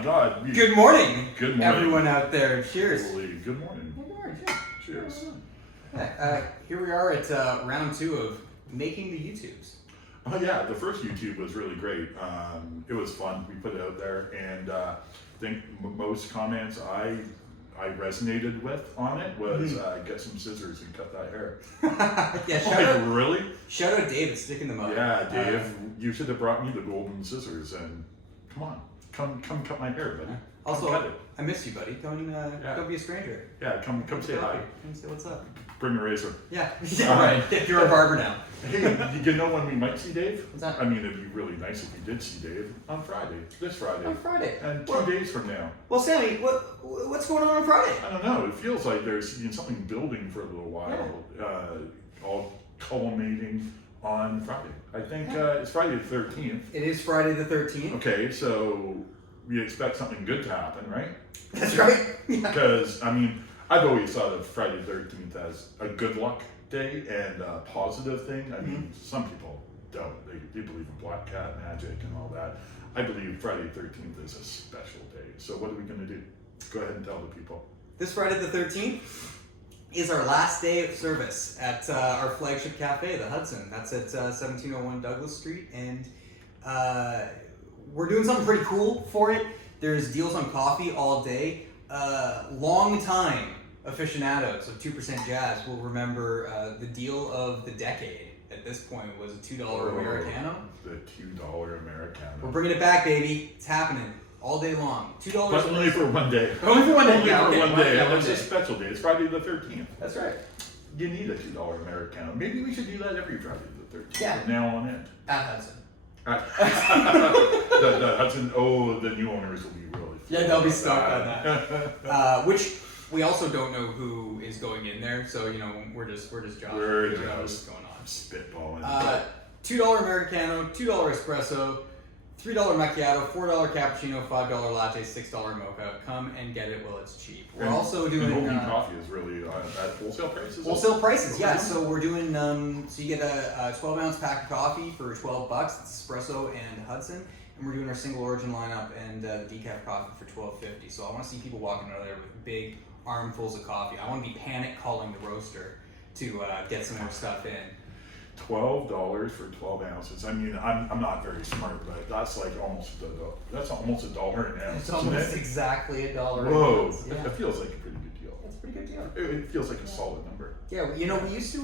my God. Good morning. Good morning. Everyone out there. Cheers. Holy, good morning. Good morning. Cheers. Here we are at round 2 of making the YouTubes. Oh yeah, the first YouTube was really great. It was fun. We put it out there, and I think most comments I resonated with on it was get some scissors and cut that hair. Yeah, really? Shout out David sticking them up. Yeah, Dave, you should have brought me the golden scissors and come cut my hair, buddy. Also, cut it. I miss you, buddy. Don't be a stranger. Yeah, come say hi. Come say what's up. Bring a razor. Yeah, right. You're a barber now. Hey, you know when we might see Dave? What's that? I mean, it'd be really nice if we did see Dave on Friday, this Friday. On Friday. And 2 days from now. Well, Sammy, what's going on Friday? I don't know. It feels like there's something building for a little while, all culminating on Friday. I think it's Friday the 13th. It is Friday the 13th. Okay, so we expect something good to happen, right? That's right. Because, I mean, I've always thought of Friday the 13th as a good luck day and a positive thing. I mean, some people don't. They believe in black cat magic and all that. I believe Friday the 13th is a special day. So what are we going to do? Go ahead and tell the people. This Friday the 13th is our last day of service at our flagship cafe, the Hudson. That's at 1701 Douglas Street, and we're doing something pretty cool for it. There's deals on coffee all day. Long time aficionados of 2% Jazz will remember the deal of the decade. At this point, was a $2 Americano. The $2 Americano. We're bringing it back, baby. It's happening all day long. $2. But only for one day. Only for one day. Only for one day. Yeah, It's a special day. It's Friday the 13th. That's right. You need a $2 Americano. Maybe we should do that every Friday the 13th. Yeah. From now on in. At Hudson. The Hudson. Oh, the new owners will be really. Yeah, they'll be stoked on that. Which we also don't know who is going in there, so we're just joshing. We're we don't know what's going on. Spitballing. $2 Americano, $2 espresso, $3 macchiato, $4 cappuccino, $5 latte, $6 mocha. Come and get it while it's cheap. We're also doing coffee is really at wholesale prices. Wholesale prices, yeah. So we're doing so you get a 12-ounce pack of coffee for $12. It's espresso and Hudson. And we're doing our single origin lineup and decaf coffee for $12.50. So I want to see people walking out there with big armfuls of coffee. I want to be panic calling the roaster to get some more stuff in. $12 for 12 ounces. I mean, I'm not very smart, but that's like almost $1 an ounce. It's almost exactly $1. Whoa, an ounce. Yeah. That feels like a pretty good deal. It's a pretty good deal. It feels like a solid number. Yeah, we used to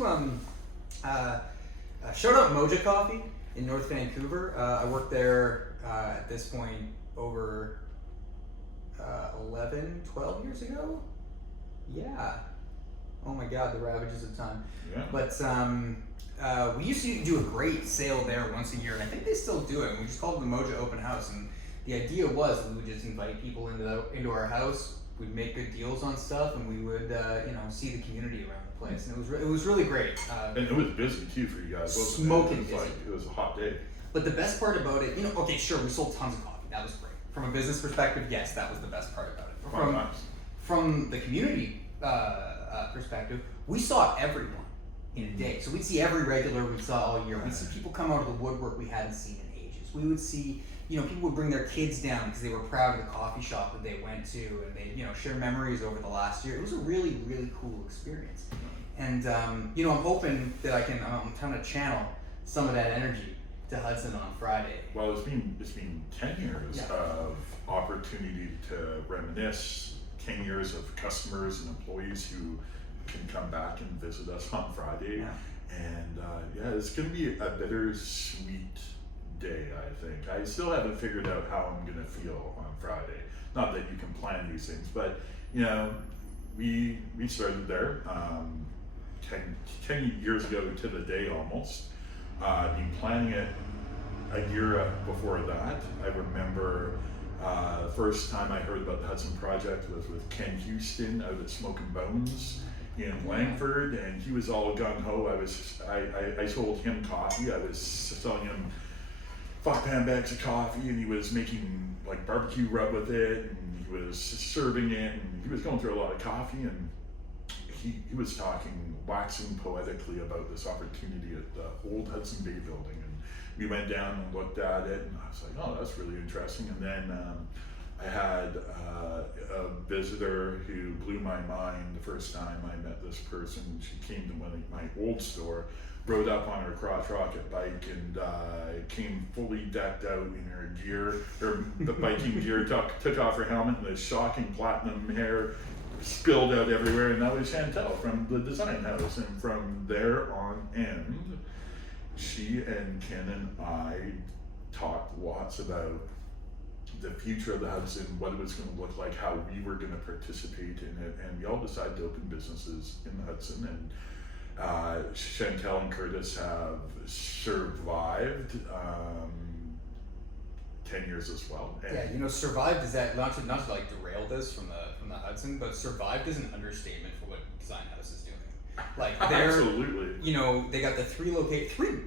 shout out Moja Coffee in North Vancouver. I worked there at this point over 11, 12 years ago. Yeah. Oh my God, the ravages of time. Yeah. But we used to do a great sale there once a year, and I think they still do it. We just called it the Moja Open House, and the idea was we would just invite people into our house. We'd make good deals on stuff, and we would see the community around the place, and it was really great. And it was busy too for you guys. Smoking busy. It was a hot day. But the best part about it, okay, sure, we sold tons of coffee. That was great. From a business perspective, yes, that was the best part about it. From the community perspective, we saw everyone in a day. So we'd see every regular we saw all year. We'd see people come out of the woodwork we hadn't seen in ages. We would see, people would bring their kids down because they were proud of the coffee shop that they went to, and they, share memories over the last year. It was a really, really cool experience. And, I'm hoping that I'm trying to channel some of that energy to Hudson on Friday. Well, it's been 10 years of opportunity to reminisce, 10 years of customers and employees who can come back and visit us on Friday. Yeah. And it's going to be a bittersweet day, I think. I still haven't figured out how I'm going to feel on Friday. Not that you can plan these things, but we started there 10 years ago to the day almost. Been planning it a year before that. I remember the first time I heard about the Hudson Project was with Ken Houston out at Smokin' Bones in Langford, and he was all gung-ho. I sold him coffee. I was selling him 5-pound bags of coffee, and he was making like barbecue rub with it, and he was serving it, and he was going through a lot of coffee, and he was talking, waxing poetically about this opportunity at the old Hudson Bay building, and we went down and looked at it, and I was like, oh, that's really interesting. And then I had visitor who blew my mind the first time I met this person. She came to my old store, rode up on her crotch rocket bike, and came fully decked out in her gear, the biking gear, took off her helmet, and the shocking platinum hair spilled out everywhere, and that was Chantel from the design house. And from there on end, she and Ken and I talked lots about the future of the Hudson, what it was going to look like, how we were going to participate in it, and we all decided to open businesses in the Hudson. And Chantel and Curtis have survived 10 years as well. And yeah, survived is that not to like derail this from the Hudson, but survived is an understatement for what Design House is doing. Like they're absolutely, they got the three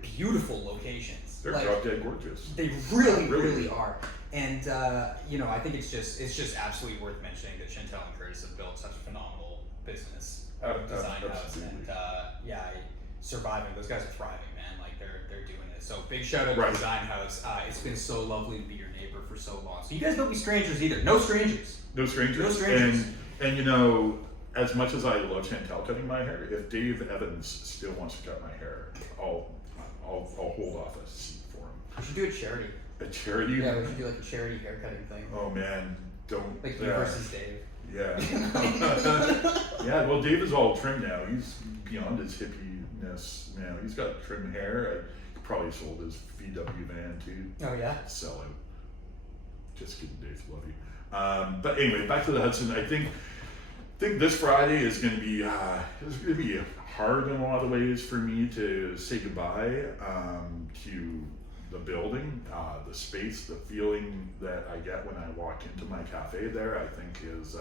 beautiful locations. They're like, drop dead gorgeous. They really are. And I think it's just absolutely worth mentioning that Chantel and Curtis have built such a phenomenal business Design House, and surviving. Those guys are thriving, man. Like they're doing it. So big shout out to Design House. It's been so lovely to be your neighbor for so long. So you guys don't be strangers either. No strangers. No strangers. And as much as I love Chantel cutting my hair, if Dave Evans still wants to cut my hair, I'll hold off a seat for him. We should do a charity. A charity? Yeah, we should do like a charity haircutting thing. Oh man, don't. Like you versus Dave. Yeah. Yeah, well, Dave is all trim now. He's beyond his hippiness now. He's got trim hair. He probably sold his VW van too. Oh yeah? Sell out. Just kidding, Dave. Love you. But anyway, back to the Hudson. I think this Friday is going to be hard in a lot of ways for me to say goodbye to the building, the space, the feeling that I get when I walk into my cafe there, I think is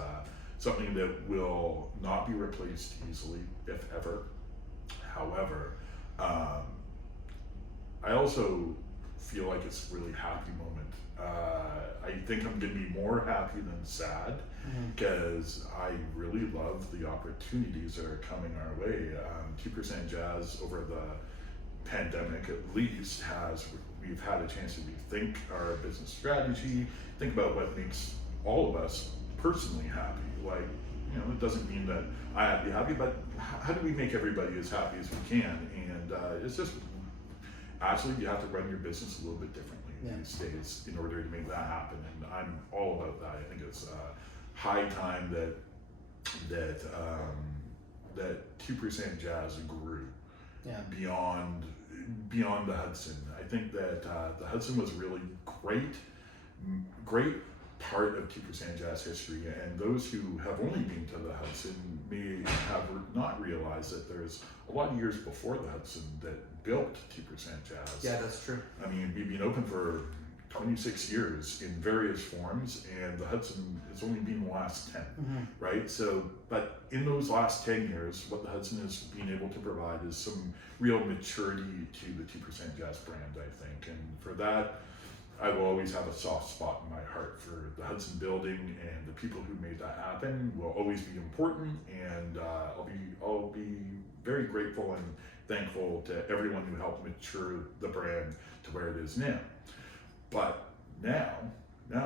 something that will not be replaced easily, if ever. However, I also feel like it's a really happy moment. I think I'm going to be more happy than sad because I really love the opportunities that are coming our way. 2% Jazz over the pandemic at least we've had a chance to rethink our business strategy, think about what makes all of us personally happy. Like, it doesn't mean that I have to be happy, but how do we make everybody as happy as we can? And it's just, actually, you have to run your business a little bit differently these days in order to make that happen. And I'm all about that. I think it's high time that 2% Jazz grew beyond the Hudson. I think that the Hudson was really great part of 2% Jazz history, and those who have only been to the Hudson may have not realized that there's a lot of years before the Hudson that built 2% Jazz. Yeah, that's true. I mean, we've been open for 26 years in various forms, and the Hudson has only been the last 10, right? So, but in those last 10 years, what the Hudson has been able to provide is some real maturity to the 2% Jazz brand, I think. And for that, I will always have a soft spot in my heart for the Hudson building, and the people who made that happen will always be important, and I'll be very grateful and thankful to everyone who helped mature the brand to where it is now. But now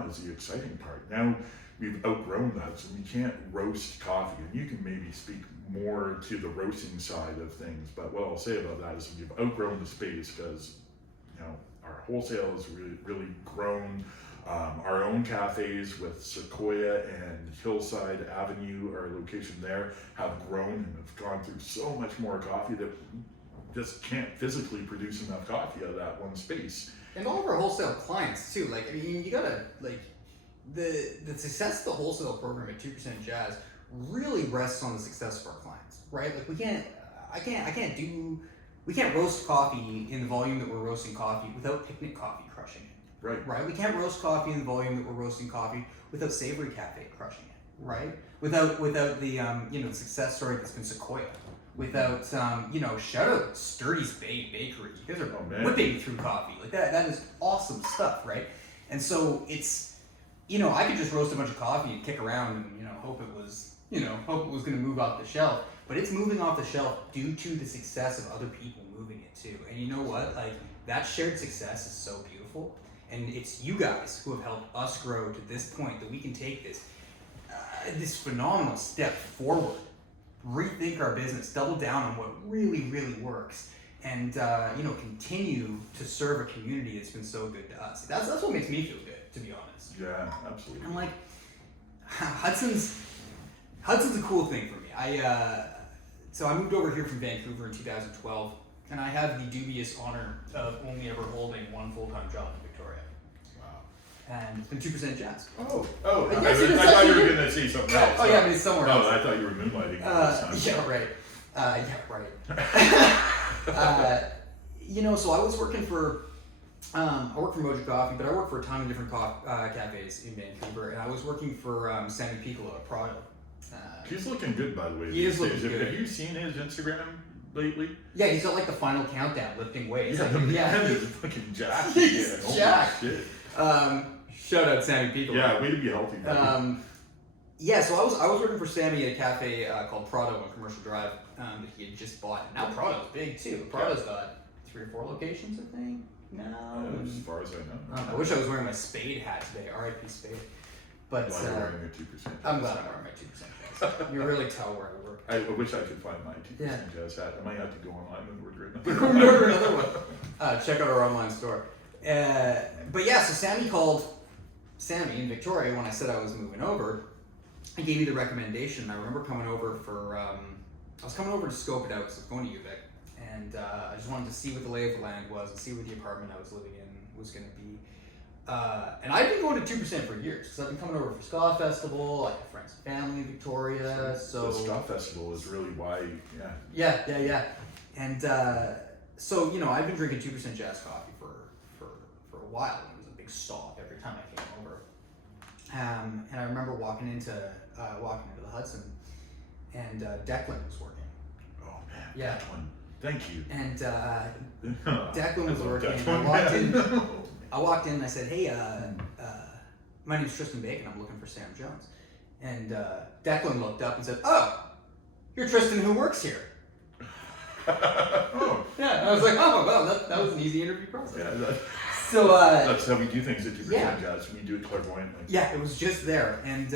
is the exciting part. Now we've outgrown the Hudson. We can't roast coffee, and you can maybe speak more to the roasting side of things, but what I'll say about that is we've outgrown the space because our wholesale has really grown. Our own cafes with Sequoia and Hillside Avenue, our location there, have grown and have gone through so much more coffee that we just can't physically produce enough coffee out of that one space. And all of our wholesale clients too. Like, I mean, you gotta the success of the wholesale program at 2% Jazz really rests on the success of our clients, right? Like, we can't roast coffee in the volume that we're roasting coffee without Picnic Coffee crushing it. Right? We can't roast coffee in the volume that we're roasting coffee without Savory Cafe crushing it. Right? Without the success story that's been Sequoia. Without shout out Sturdy's Bakery. You guys are whipping through coffee. Like that is awesome stuff, right? And so it's I could just roast a bunch of coffee and kick around and hope it was gonna move off the shelf. But it's moving off the shelf due to the success of other people moving it too. And you know what? Like, that shared success is so beautiful. And it's you guys who have helped us grow to this point that we can take this this phenomenal step forward, rethink our business, double down on what really, really works, and continue to serve a community that's been so good to us. That's what makes me feel good, to be honest. Yeah, absolutely. I'm like, Hudson's a cool thing for me. So I moved over here from Vancouver in 2012, and I have the dubious honor of only ever holding one full-time job in Victoria. And it's been 2% jazz. Oh! Yes, it is. I thought you were going to say something else. Oh, yeah, but it's somewhere else. No, I thought you were moonlighting. Yeah, right. So I was working for, I work for Mojo Coffee, but I work for a ton of different cafes in Vancouver, and I was working for Sammy Piccolo at Prado. He's looking good, by the way. He is looking good. Have you seen his Instagram lately? Yeah, he's got like the final countdown lifting weights. Yeah, the man is fucking jacked. He's jacked. Shit. Shout out Sammy Piccolo. Yeah, way to be healthy. So I was working for Sammy at a cafe called Prado on Commercial Drive that he had just bought. And now Prado's big too. Prado's got 3 or 4 locations, I think. Now. As far as I know. I wish I was wearing my Spade hat today. R.I.P. Spade. But glad you're wearing your 2%. I'm glad I'm wearing my 2% jazz. You really tell where I work. I wish I could find my 2% jazz hat. I might have to go online and order another one. Check out our online store. But yeah, so Sammy called Sammy in Victoria when I said I was moving over. He gave me the recommendation. I remember coming over for, I was coming over to scope it out because I was going to UVic. And I just wanted to see what the lay of the land was and see what the apartment I was living in was going to be. And I've been going to 2% for years because I've been coming over for Ska Festival. I have friends and family in Victoria. So the Ska Festival is really why, Yeah. And I've been drinking 2% jazz coffee for a while. It was a big stop every time I came over. And I remember walking into the Hudson, and Declan was working. Oh man, yeah. Declan, thank you. And Declan was working. Declan, I walked in and I said, "Hey, my name's Tristan Bacon. I'm looking for Sam Jones." And Declan looked up and said, "Oh, you're Tristan who works here." Oh. Yeah, and I was like, "Oh, well, that was an easy interview process." Yeah, so that's how we do things at 2% yeah. Jazz. We do it clairvoyantly. Yeah, it was just there, and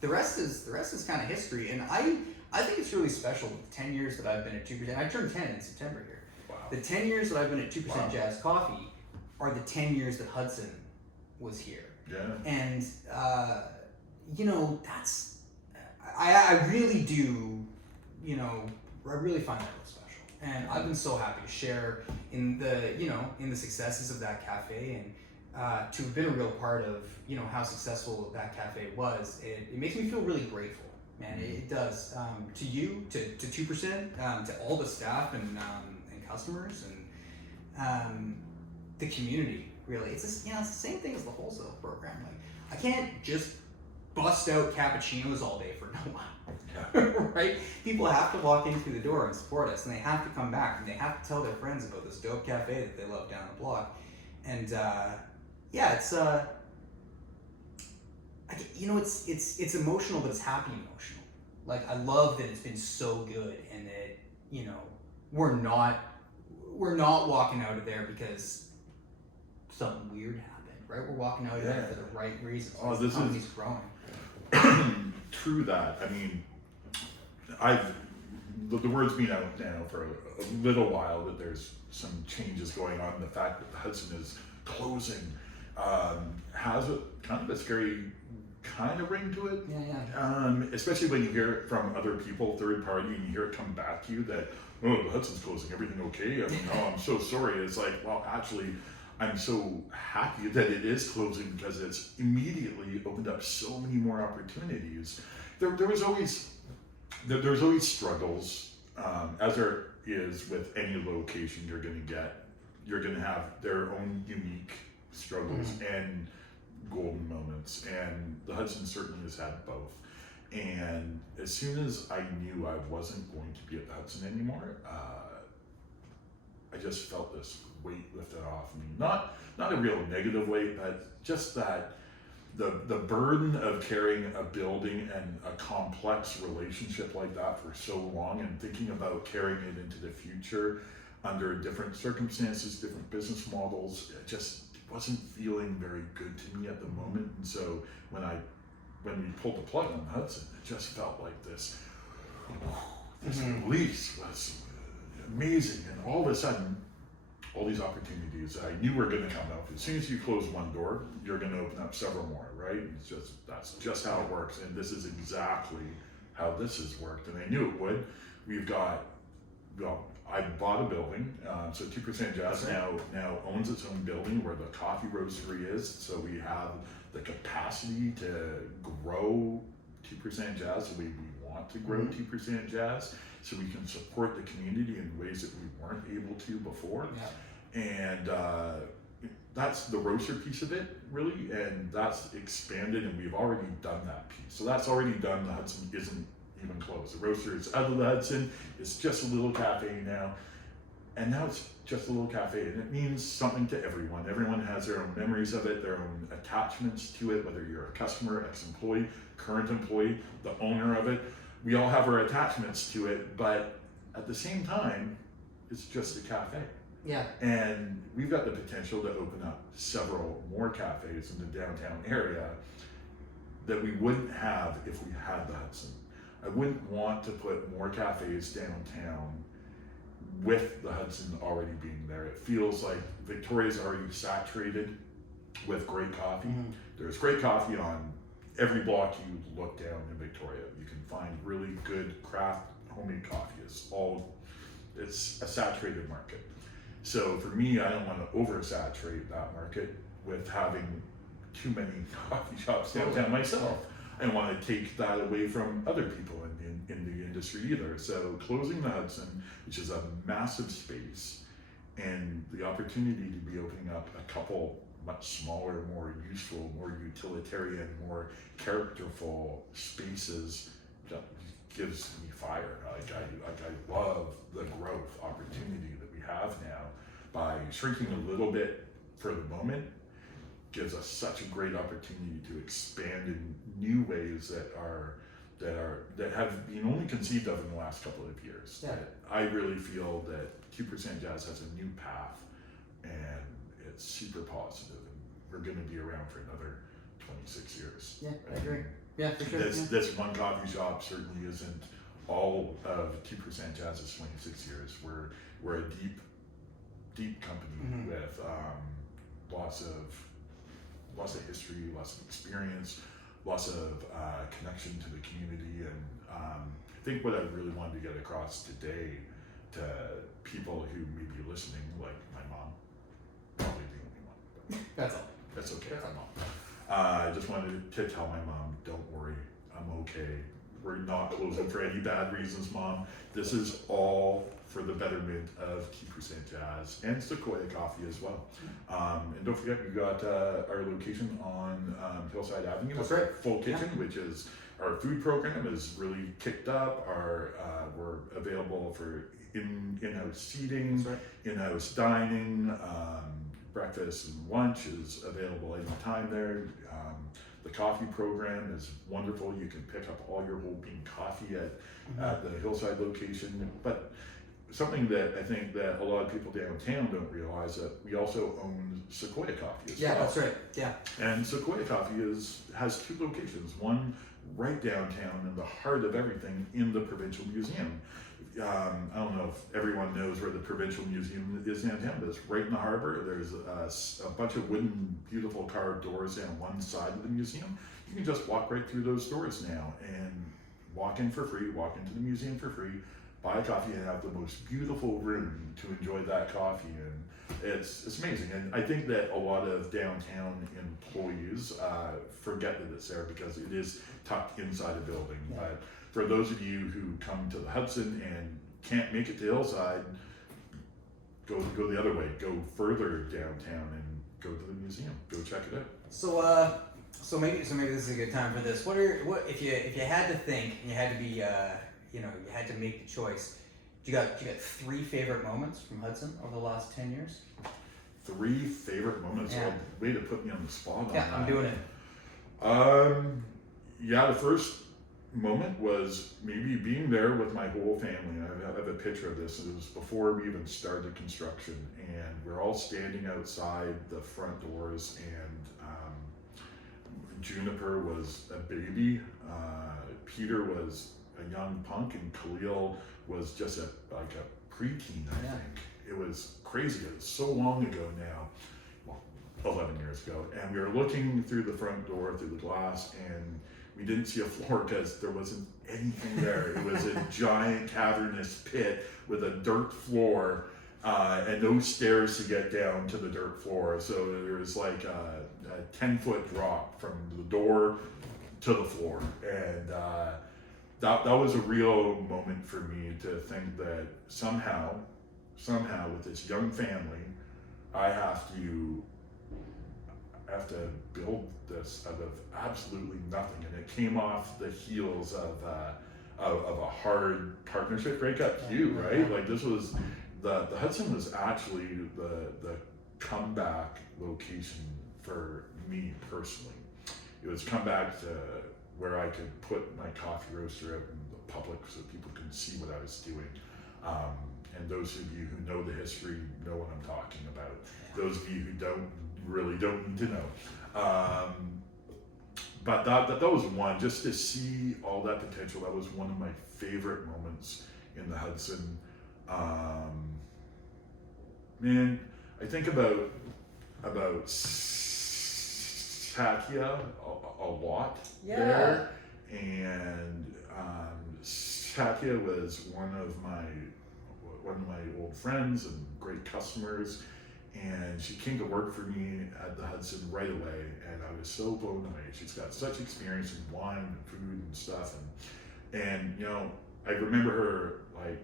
the rest is kind of history. And I think it's really special with the 10 years that I've been at 2%. I turned 10 in September here. Wow. The 10 years that I've been at 2% Jazz Coffee are the 10 years that Hudson was here. Yeah. And that's I really do, I really find that real special. And I've been so happy to share in the successes of that cafe, and to have been a real part of, how successful that cafe was. It makes me feel really grateful, man. It does. To you, to 2%, to all the staff and customers, and the community. Really, it's it's the same thing as the wholesale program. Like, I can't just bust out cappuccinos all day for no one. Yeah. Right? People have to walk in through the door and support us, and they have to come back, and they have to tell their friends about this dope cafe that they love down the block. And it's emotional, but it's happy emotional. Like, I love that it's been so good, and that we're not walking out of there because something weird happened, right? We're walking out of there for the right reasons. Oh, this company's growing. True that. I mean, the word's been out now for a little while that there's some changes going on. The fact that the Hudson is closing has kind of a scary kind of ring to it. Yeah. Especially when you hear it from other people, third party, and you hear it come back to you that, oh, the Hudson's closing, everything okay? I mean, oh, I'm so sorry. It's like, well, actually, I'm so happy that it is closing because it's immediately opened up so many more opportunities. There's always struggles, as there is with any location you're going to get. You're going to have their own unique struggles and golden moments, and the Hudson certainly has had both. And as soon as I knew I wasn't going to be at the Hudson anymore, I just felt this weight lifted off me. Not a real negative weight, but just that the burden of carrying a building and a complex relationship like that for so long, and thinking about carrying it into the future under different circumstances, different business models, it just wasn't feeling very good to me at the moment. And so when I when we pulled the plug on Hudson, it just felt like this release was amazing, and all of a sudden, all these opportunities I knew were going to come up. As soon as you close one door, you're going to open up several more, right? That's just how it works, and this is exactly how this has worked, and I knew it would. I bought a building, so 2% Jazz now owns its own building where the coffee roastery is, so we have the capacity to grow 2% Jazz the way we want to grow 2% Jazz, so we can support the community in ways that we weren't able to before. And that's the roaster piece of it, really, and that's expanded, and we've already done that piece. So that's already done. The Hudson isn't even close. The roaster is out of the Hudson. It's just a little cafe now. And now it's just a little cafe, and it means something to everyone. Everyone has their own memories of it, their own attachments to it, whether you're a customer, ex-employee, current employee, the owner of it. We all have our attachments to it, but at the same time, it's just a cafe. Yeah. And we've got the potential to open up several more cafes in the downtown area that we wouldn't have if we had the Hudson. I wouldn't want to put more cafes downtown with the Hudson already being there. It feels like Victoria's already saturated with great coffee. There's great coffee on every block you look down in Victoria. You can find really good craft homemade coffee. It's a saturated market. So for me, I don't want to oversaturate that market with having too many coffee shops downtown myself. I don't want to take that away from other people in the industry either. So closing the Hudson, which is a massive space, and the opportunity to be opening up a couple much smaller, more useful, more utilitarian, more characterful spaces that gives me fire. I love the growth opportunity that we have now. By shrinking a little bit for the moment, gives us such a great opportunity to expand in new ways that have been only conceived of in the last couple of years. Yeah. I really feel that 2% Jazz has a new path, and it's super positive, and we're going to be around for another 26 years. Yeah, I agree. Yeah, for sure. This one coffee shop certainly isn't all of 2% Jazz's 26 years. We're a deep company with lots of history, lots of experience, lots of connection to the community, and I think what I really wanted to get across today to people who may be listening, like my mom, probably the only one, but That's all. that's okay. That's all. I just wanted to tell my mom, don't worry, I'm okay. We're not closing for any bad reasons, Mom. This is all for the betterment of 2% Jazz and Sequoia Coffee as well. And don't forget, we got our location on Hillside Avenue. That's right. Full Kitchen, which is our food program is really kicked up. We're available for in-house seating, in-house dining. Breakfast and lunch is available anytime there. The coffee program is wonderful. You can pick up all your whole bean coffee at the Hillside location. But something that I think that a lot of people downtown don't realize, that we also own Sequoia Coffee as well. Yeah, that's right. Yeah. And Sequoia Coffee has two locations. One right downtown in the heart of everything in the Provincial Museum. I don't know if everyone knows where the Provincial Museum is downtown, but it's right in the harbor. There's a bunch of wooden, beautiful carved doors down one side of the museum. You can just walk right through those doors now and walk in for free, walk into the museum for free, buy a coffee, and have the most beautiful room to enjoy that coffee. And it's amazing. And I think that a lot of downtown employees forget that it's there because it is tucked inside a building. Yeah. But for those of you who come to the Hudson and can't make it to Hillside, go the other way. Go further downtown and go to the museum. Go check it out. So maybe this is a good time for this. What if you had to think, and you had to be you had to make the choice? You got 3 favorite moments from Hudson over the last 10 years? 3 favorite moments. Yeah. Oh, way to put me on the spot on Yeah, that. I'm doing it. Yeah, the first moment was maybe being there with my whole family. I have a picture of this. It was before we even started construction, and we're all standing outside the front doors, and Juniper was a baby community. Peter was a young punk, and Khalil was just a preteen, I think. It was crazy. It was so long ago now. Well, 11 years ago. And we were looking through the front door, through the glass, and we didn't see a floor because there wasn't anything there. It was a giant cavernous pit with a dirt floor and no stairs to get down to the dirt floor. So there was like a 10-foot drop from the door to the floor. And that was a real moment for me to think that somehow with this young family, I have to build this out of absolutely nothing. And it came off the heels of a hard partnership breakup too, right? Like this was, the Hudson was actually the comeback location for me personally. It was comeback to where I could put my coffee roaster out in the public so people could see what I was doing. And those of you who know the history know what I'm talking about. Those of you who don't need to know. But that was one, just to see all that potential. That was one of my favorite moments in the Hudson. Man, I think about Satya a lot there, and Satya was one of my old friends and great customers, and she came to work for me at the Hudson right away, and I was so blown away. She's got such experience in wine and food and stuff, and you know, I remember her like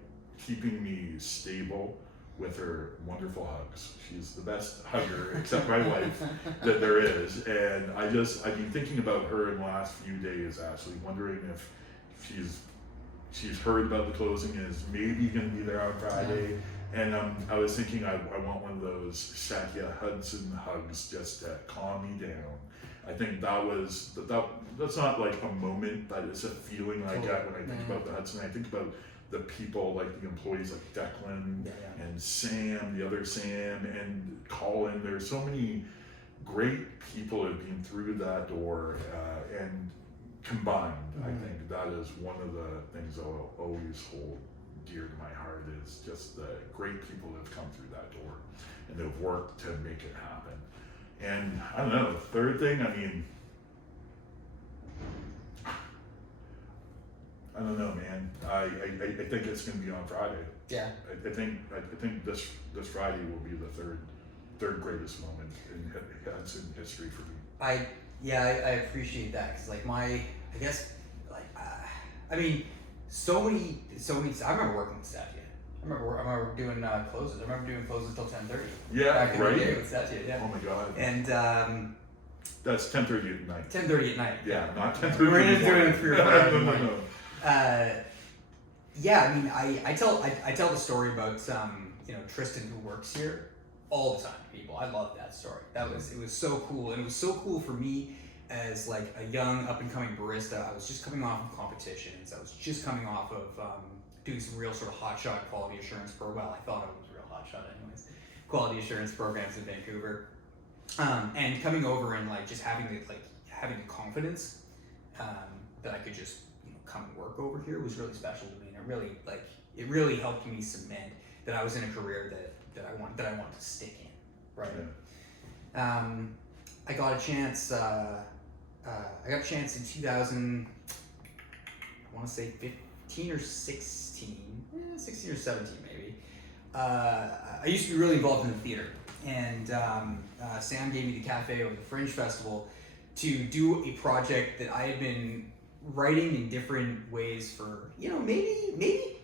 keeping me stable with her wonderful hugs. She's the best hugger, except my wife, that there is. And I've been thinking about her in the last few days, actually, wondering if she's heard about the closing, is maybe gonna be there on Friday. And I was thinking I want one of those Satya Hudson hugs just to calm me down. I think that's not like a moment, but it's a feeling I get when I think about the Hudson. I think about the people, like the employees like Declan and Sam, the other Sam, and Colin. There's so many great people that have been through that door, and combined, I think that is one of the things I'll always hold dear to my heart, is just the great people that have come through that door and that have worked to make it happen. And I don't know, the third thing, I mean, I don't know, man. I think it's going to be on Friday. Yeah. I think this Friday will be the third greatest moment in Hudson history for me. I appreciate that, because like I mean, so many. I remember working with Satya. I remember doing closes. I remember doing closes till 10:30. Yeah, back in the right. day with Satya. Yeah. Oh my God. And that's 10:30 at night. 10:30 at night. Yeah, not 10:30. We're in doing 3 or 5. No. Yeah, I mean, I tell the story about Tristan, who works here, all the time to people. I love that story. It was so cool, and it was so cool for me as like a young up and coming barista. I was just coming off of competitions. I was just coming off of doing some real sort of hotshot quality assurance I thought I was real hotshot anyways. Quality assurance programs in Vancouver, and coming over and like just having the confidence that I could just come and work over here was really special to me, and it really helped me cement that I was in a career that I wanted to stick in, right? Yeah. I got a chance. In 2000. I want to say 15 or 16, 16 or 17 maybe. I used to be really involved in the theater, and Sam gave me the cafe over the Fringe Festival to do a project that I had been writing in different ways for maybe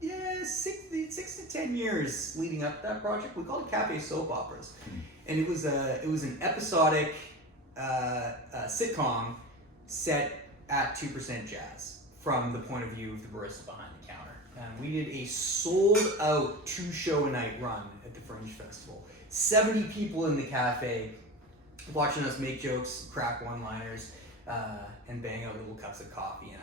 6 to 10 years leading up to that project. We called it Cafe Soap Operas, and it was an episodic sitcom set at 2% jazz from the point of view of the barista behind the counter. And we did a sold out 2-show-a-night run at the Fringe Festival. 70 people in the cafe watching us make jokes, crack one-liners, and bang out little cups of coffee.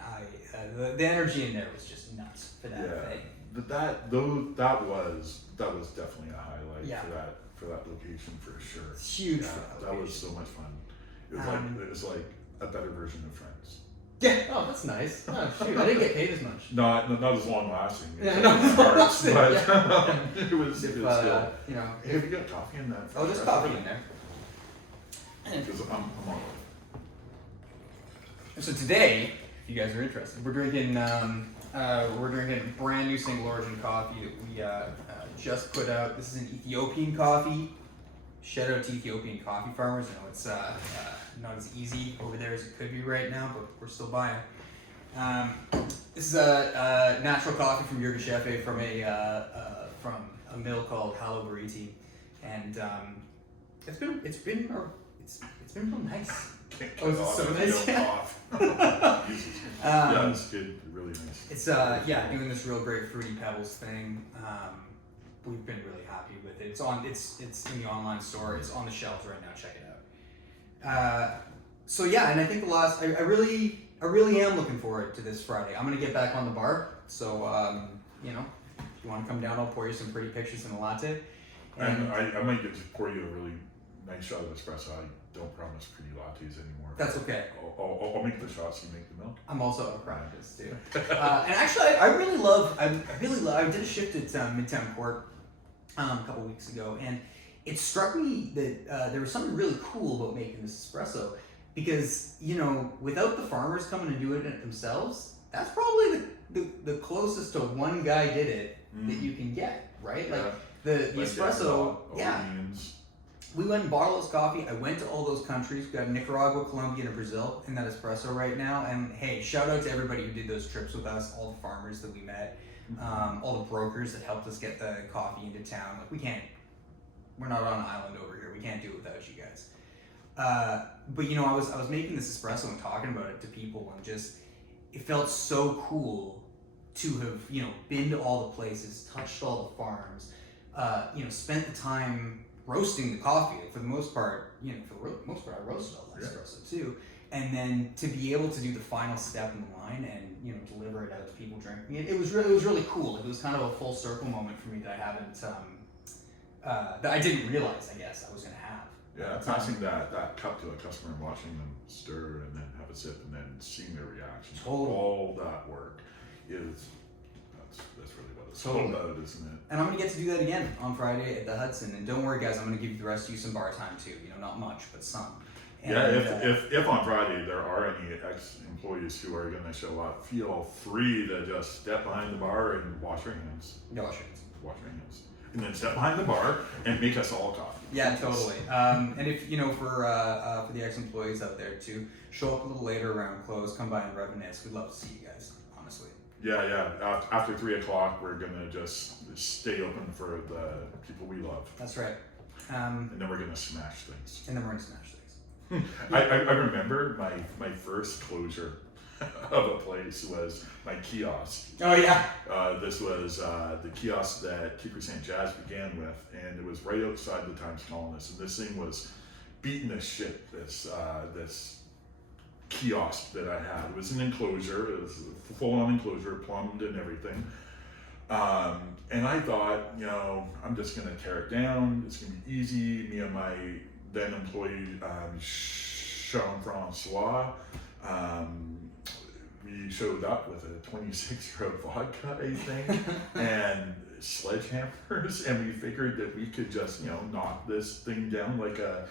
And the energy in there was just nuts for that thing. That was definitely a highlight for that location for sure. It's huge. That was so much fun. It was like a better version of Friends. Yeah. Oh, that's nice. Oh, shoot, I didn't get paid as much. Not as long lasting. Yeah, not as long lasting, but yeah. it was If, good. you know. Hey, have you got coffee in that? Oh, there's coffee in there. Because I'm on. So today, if you guys are interested, we're drinking brand new single origin coffee that we just put out. This is an Ethiopian coffee. Shout out to Ethiopian coffee farmers. I know it's not as easy over there as it could be right now, but we're still buying. This is a natural coffee from Yirgacheffe from a mill called Halo Bariti, and it's been real nice. Oh, is it so nice? Yeah. Yeah, it's good. Really nice. It's doing this real great fruity pebbles thing. We've been really happy with it. It's in the online store. It's on the shelves right now. Check it out. So yeah, and I think I really am looking forward to this Friday. I'm gonna get back on the bar. So if you want to come down, I'll pour you some pretty pictures in a latte. And I might get to pour you a really nice shot of espresso. I don't promise pretty lattes anymore. That's okay. I'll make the shots. You make the milk. I'm also a practice too. And actually, I did a shift at Midtown Court a couple weeks ago, and it struck me that there was something really cool about making this espresso, because without the farmers coming and doing it themselves, that's probably the closest to one guy did it that you can get, right? Yeah. Like the espresso, yeah. Beans. We went and bought all this coffee. I went to all those countries. We got Nicaragua, Colombia, and Brazil in that espresso right now. And hey, shout out to everybody who did those trips with us, all the farmers that we met, all the brokers that helped us get the coffee into town. Like we're not on an island over here. We can't do it without you guys. But I was making this espresso and talking about it to people, and just it felt so cool to have been to all the places, touched all the farms, spent the time roasting the coffee. For the most part, I roasted all that espresso too. And then to be able to do the final step in the line and deliver it out to people drinking it, it was really cool. It was kind of a full circle moment for me that I haven't that I didn't realize, I guess, I was gonna have. Yeah, passing that cup to a customer and watching them stir and then have a sip and then seeing their reaction. Totally. All that work that's really what it's all about, isn't it? And I'm going to get to do that again on Friday at the Hudson. And don't worry, guys, I'm going to give the rest of you some bar time too. Not much, but some. And, if on Friday there are any ex-employees who are going to show up, feel free to just step behind the bar and wash your hands. Yeah, wash your hands. Wash your hands. And then step behind the bar and make us all coffee. Yeah, totally. And if for the ex-employees out there too, show up a little later around close, come by and reminisce. We'd love to see you guys, honestly. Yeah. After 3 o'clock, we're gonna just stay open for the people we love. That's right. And then we're gonna smash things. I remember my first closure of a place was my kiosk. Oh yeah. This was the kiosk that Keeper St. Jazz began with, and it was right outside the Times Colonist. And this thing was beating as shit. This kiosk that I had. It was an enclosure. It was a full-on enclosure, plumbed and everything. And I thought, I'm just gonna tear it down. It's gonna be easy. Me and my then employee, Jean-Francois, we showed up with a 26-year-old vodka, I think, and sledgehammers, and we figured that we could just knock this thing down like a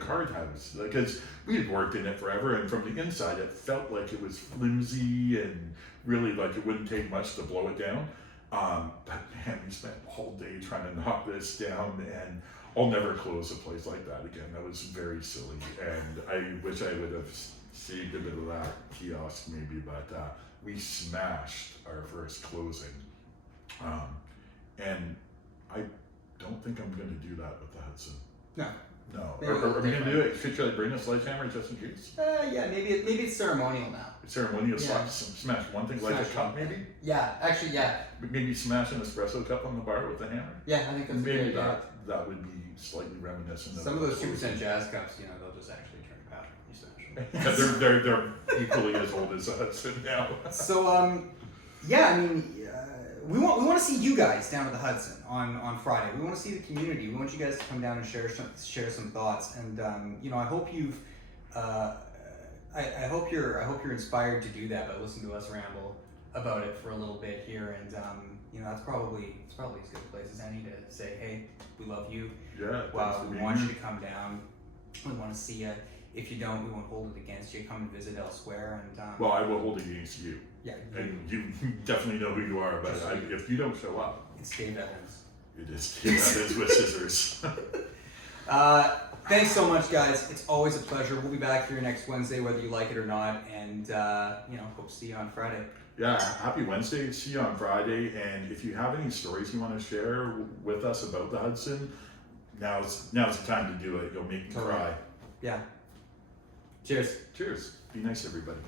card house, because we had worked in it forever, and from the inside it felt like it was flimsy and really like it wouldn't take much to blow it down. But man, we spent all day trying to knock this down, and I'll never close a place like that again. That was very silly, and I wish I would have saved a bit of that kiosk maybe, but we smashed our first closing. And I don't think I'm going to do that with the Hudson. No. Are we going to do it? Should I bring a sledgehammer just in case? Yeah, maybe it's ceremonial now. Ceremonial, yeah. Smash one thing, like a cup maybe? Yeah, actually, yeah. Maybe smash an espresso cup on the bar with a hammer? Yeah, I think that's maybe good. that would be slightly reminiscent of some of those 2% jazz cups, they'll just actually turn to powder when you smash them. Yeah, they're equally as old as us now. So, we want to see you guys down at the Hudson on Friday. We want to see the community. We want you guys to come down and share some thoughts. And I hope you've I hope you're inspired to do that by listening to us ramble about it for a little bit here, and you know, it's probably as good a place as any to say, hey, we love you. Yeah. Well, we want you to come down. We want to see you. If you don't, we won't hold it against you. Come and visit elsewhere, and well, I will hold it against you. yeah, And you definitely know who you are, but if you don't show up, it's Dave Evans. it is Evans with scissors. Thanks so much, guys. It's always a pleasure. We'll be back here next Wednesday, whether you like it or not, and you know, hope to see you on Friday. Yeah, happy Wednesday. See you on Friday. And if you have any stories you want to share with us about the Hudson, now's the time to do it. You'll make me cry. Yeah. Cheers. Cheers. Be nice, everybody.